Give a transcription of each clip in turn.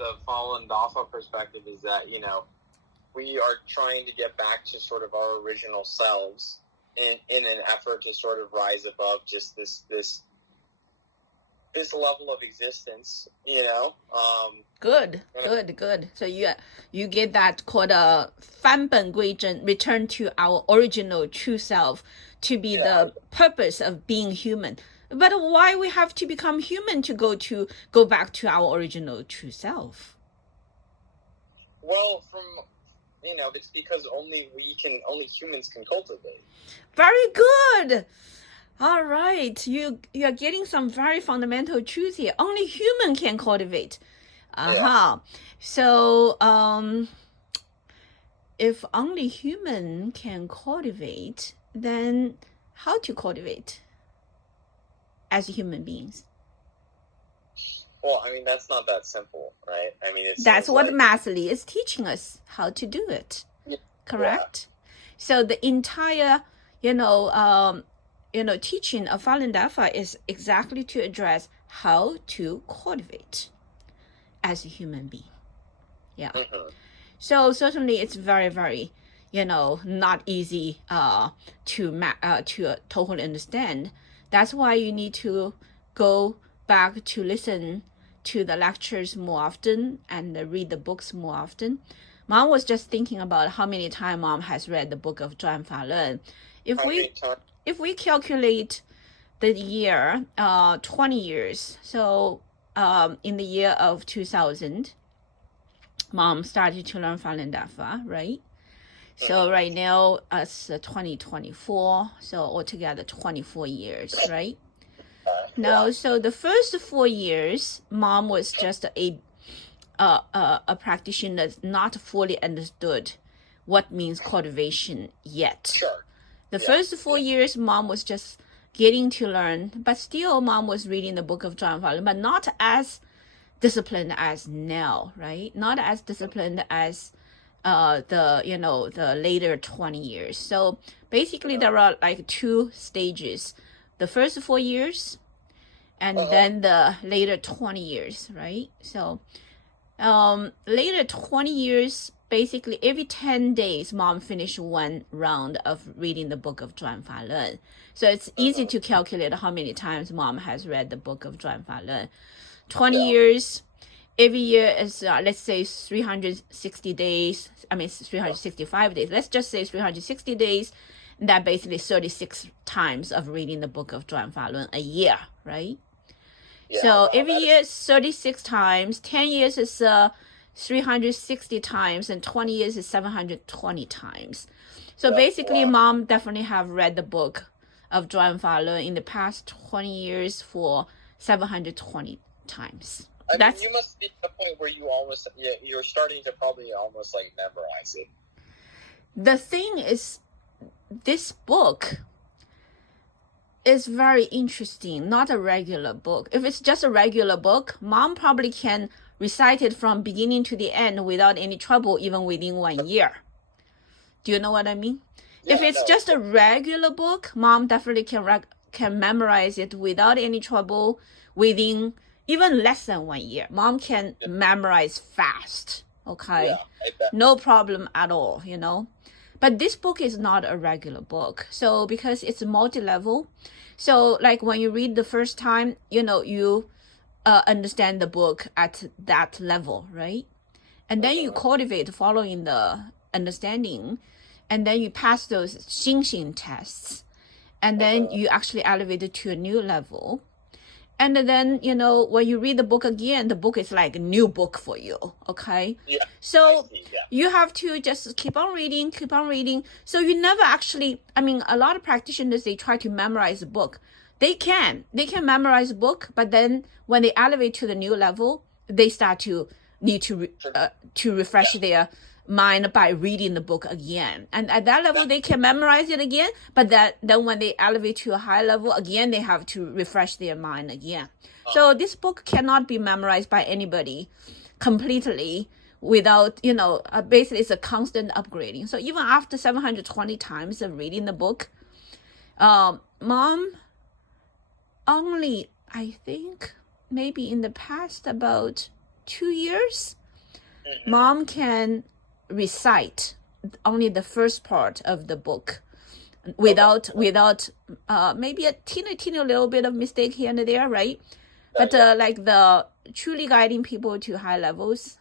the Falun Dafa perspective is that, we are trying to get back to sort of our original selves in an effort to sort of rise above just this level of existence, Good. So you get that called a 返本归真, return to our original true self, to be the purpose of being human. But why we have to become human to go back to our original true self? Well, it's because only humans can cultivate. Very good. All right, you're getting some very fundamental truth here. Only human can cultivate. So, if only human can cultivate, then how to cultivate as human beings? Well, that's not that simple, right? That's what Massey is teaching us, how to do it. Correct? Yeah. So the entire, teaching of Falun Dafa is exactly to address how to cultivate as a human being. Yeah. Mm-hmm. So certainly it's very, very, not easy to totally understand. That's why you need to go back to listen to the lectures more often and read the books more often. Mom was just thinking about how many times Mom has read the book of Falun. If we calculate the year, 20 years, so in the year of 2000, Mom started to learn Falun Dafa, right? So right now it's 2024, so altogether 24 years, right? Now, so the first 4 years, Mom was just a practitioner that's not fully understood what means cultivation yet. Sure. The first 4 years, Mom was just getting to learn, but still Mom was reading the book of Falun, but not as disciplined as now, right? Not as disciplined as the later 20 years. So basically there are like 2 stages. The first 4 years and then the later 20 years, right? So later 20 years, basically every 10 days, Mom finished 1 round of reading the book of Falun. So it's easy to calculate how many times Mom has read the book of Falun. 20 years, every year is, let's say 360 days, 365 days. Let's just say 360 days. That basically 36 times of reading the book of Falun a year, right? Yeah, so every year is 36 times, 10 years is 360 times, and 20 years is 720 times. So basically, Mom definitely have read the book of Falun in the past 20 years for 720 times. You must be at the point where you're starting to probably almost like memorize it. The thing is, this book is very interesting, not a regular book. If it's just a regular book, Mom probably can recite it from beginning to the end without any trouble, even within 1 year. Do you know what I mean? Yeah, if it's just a regular book, Mom definitely can memorize it without any trouble within even less than 1 year. Mom can memorize fast, okay? Yeah, no problem at all, But this book is not a regular book. So because it's multi-level, so like when you read the first time, you understand the book at that level, right? And then you cultivate following the understanding, and then you pass those Xingxing tests, and then you actually elevate it to a new level. And then, when you read the book again, the book is like a new book for you, okay? Yeah. So you have to just keep on reading. So you never actually, a lot of practitioners, they try to memorize a book. They can memorize a book, but then when they elevate to the new level, they start to need to refresh their mind by reading the book again. And at that level, they can memorize it again, but then when they elevate to a high level, again, they have to refresh their mind again. So this book cannot be memorized by anybody completely without, basically it's a constant upgrading. So even after 720 times of reading the book, Mom only, I think, maybe in the past about 2 years, Mm-hmm. mom can recite only the first part of the book without maybe a teeny little bit of mistake here and there, right? But like the truly guiding people to high levels,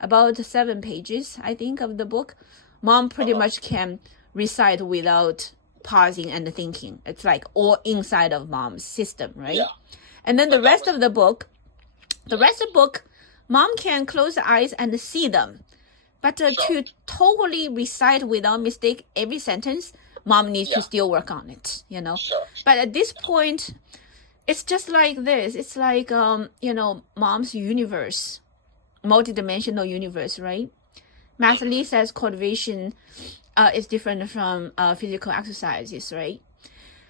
about 7 pages, I think, of the book, mom pretty much can recite without pausing and thinking. It's like all inside of mom's system, right? Yeah. And then But the rest of the book, mom can close the eyes and see them. But to totally recite without mistake every sentence, mom needs to still work on it, you know. Sure. But at this point, it's just like this. It's like, mom's universe, multidimensional universe, right? Master Lee says cultivation is different from physical exercises, right?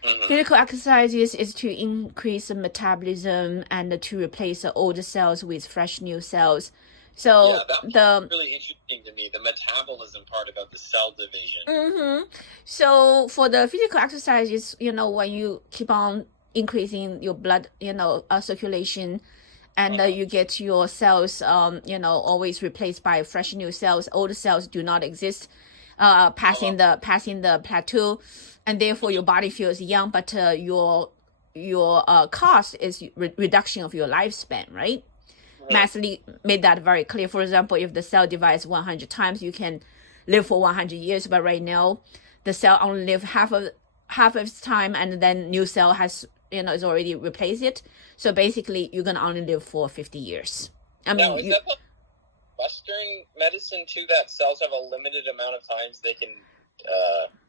Mm-hmm. Physical exercises is to increase the metabolism and to replace the old cells with fresh new cells. So that's really interesting to me, the metabolism part about the cell division. Mm-hmm. So for the physical exercises, when you keep on increasing your blood, circulation, and you get your cells, always replaced by fresh new cells. Old cells do not exist, passing the plateau, and therefore your body feels young, but your cost is reduction of your lifespan, right? Master Lee made that very clear. For example, if the cell divides 100 times, you can live for 100 years. But right now, the cell only live half of its time, and then new cell has is already replaced it. So basically, you're gonna only live for 50 years. I mean, now, is that Western medicine too? That cells have a limited amount of times they can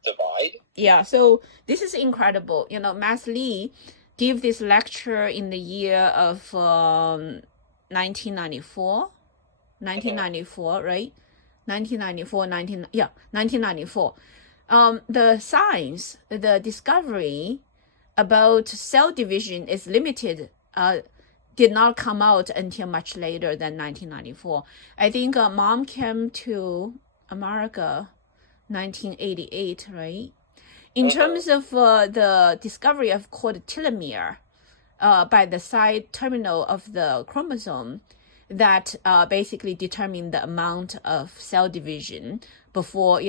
divide. Yeah. So this is incredible. Master Lee gave this lecture in the year of 1994, right? 1994. The science, the discovery about cell division is limited, did not come out until much later than 1994. I think mom came to America 1988, right? In terms of the discovery of called telomere, by the side terminal of the chromosome, that basically determine the amount of cell division before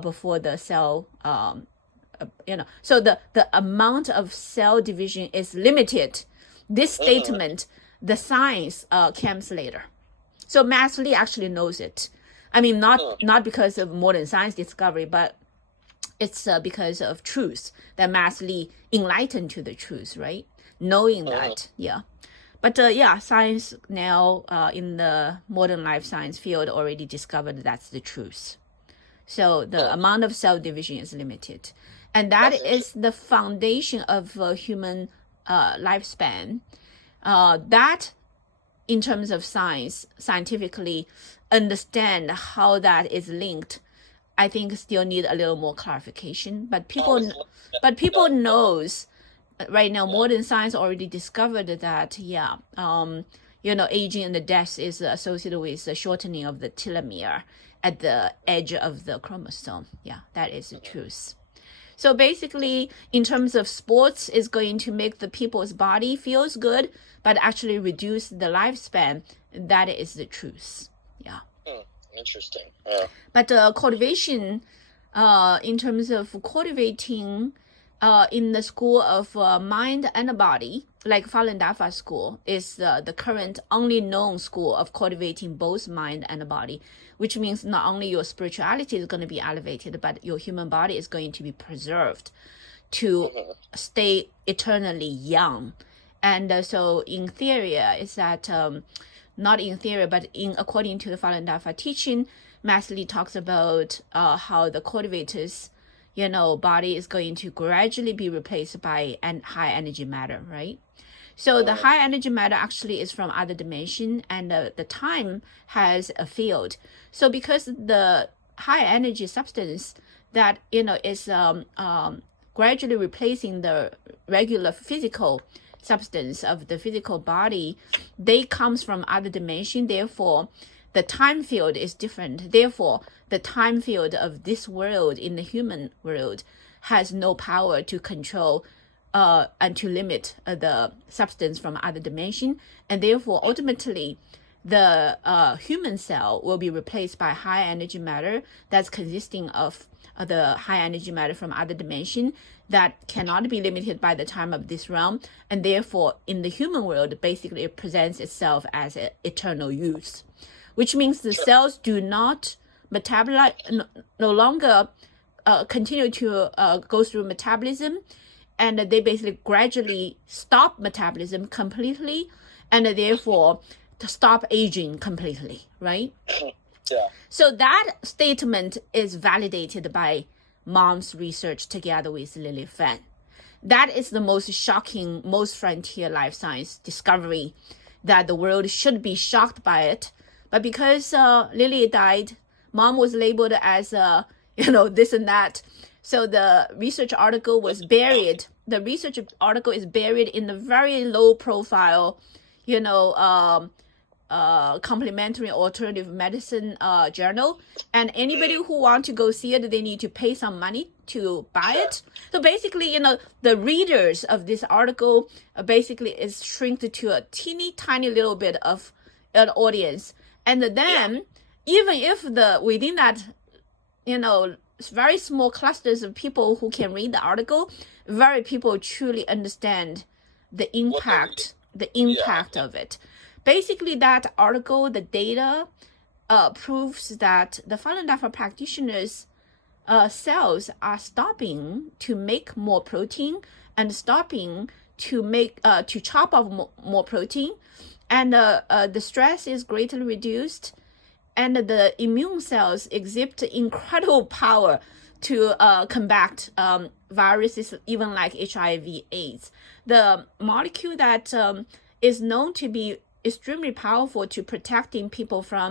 before the cell so the amount of cell division is limited. This statement, the science comes later. So Master Lee actually knows it. I mean, not because of modern science discovery, but it's because of truth that Master Lee enlightened to the truth, right? Knowing that, But science now in the modern life science field already discovered that's the truth. So the amount of cell division is limited. And that is the foundation of human lifespan. That, in terms of scientifically understand how that is linked, I think still need a little more clarification. But people knows right now, modern science already discovered that, aging and the death is associated with the shortening of the telomere at the edge of the chromosome. Yeah, that is the truth. So basically, in terms of sports, is going to make the people's body feels good, but actually reduce the lifespan. That is the truth. Yeah. Interesting. But cultivation, in terms of cultivating, in the school of mind and body, like Falun Dafa school, is the current only known school of cultivating both mind and body, which means not only your spirituality is going to be elevated, but your human body is going to be preserved to stay eternally young. And so in theory, is that not in theory, but according to the Falun Dafa teaching, Master Lee talks about how the cultivators, body is going to gradually be replaced by high energy matter, right? So the high energy matter actually is from other dimension, and the time has a field. So because the high energy substance that is gradually replacing the regular physical substance of the physical body, they comes from other dimension. Therefore, the time field is different. Therefore, the time field of this world in the human world has no power to control and to limit the substance from other dimension, and therefore ultimately the human cell will be replaced by high energy matter that's consisting of the high energy matter from other dimension that cannot be limited by the time of this realm, and therefore in the human world basically it presents itself as an eternal youth, which means the cells do not metabolize, no longer continue to go through metabolism, and they basically gradually stop metabolism completely, and therefore to stop aging completely, right? Yeah. So that statement is validated by Mom's research together with Lily Fan. That is the most shocking, most frontier life science discovery that the world should be shocked by it. But because Lily died, Mom was labeled as, this and that. So the research article was buried. The research article is buried in a very low profile, complementary alternative medicine journal, and anybody who want to go see it, they need to pay some money to buy it. So basically, the readers of this article basically is shrinked to a teeny tiny little bit of an audience, and then even if within that very small clusters of people who can read the article, very people truly understand the impact of it. Basically, that article, the data proves that the Falun Dafa practitioners' cells are stopping to make more protein and stopping to chop off more protein, and the stress is greatly reduced, and the immune cells exhibit incredible power to combat viruses, even like HIV/AIDS. The molecule that is known to be extremely powerful to protecting people from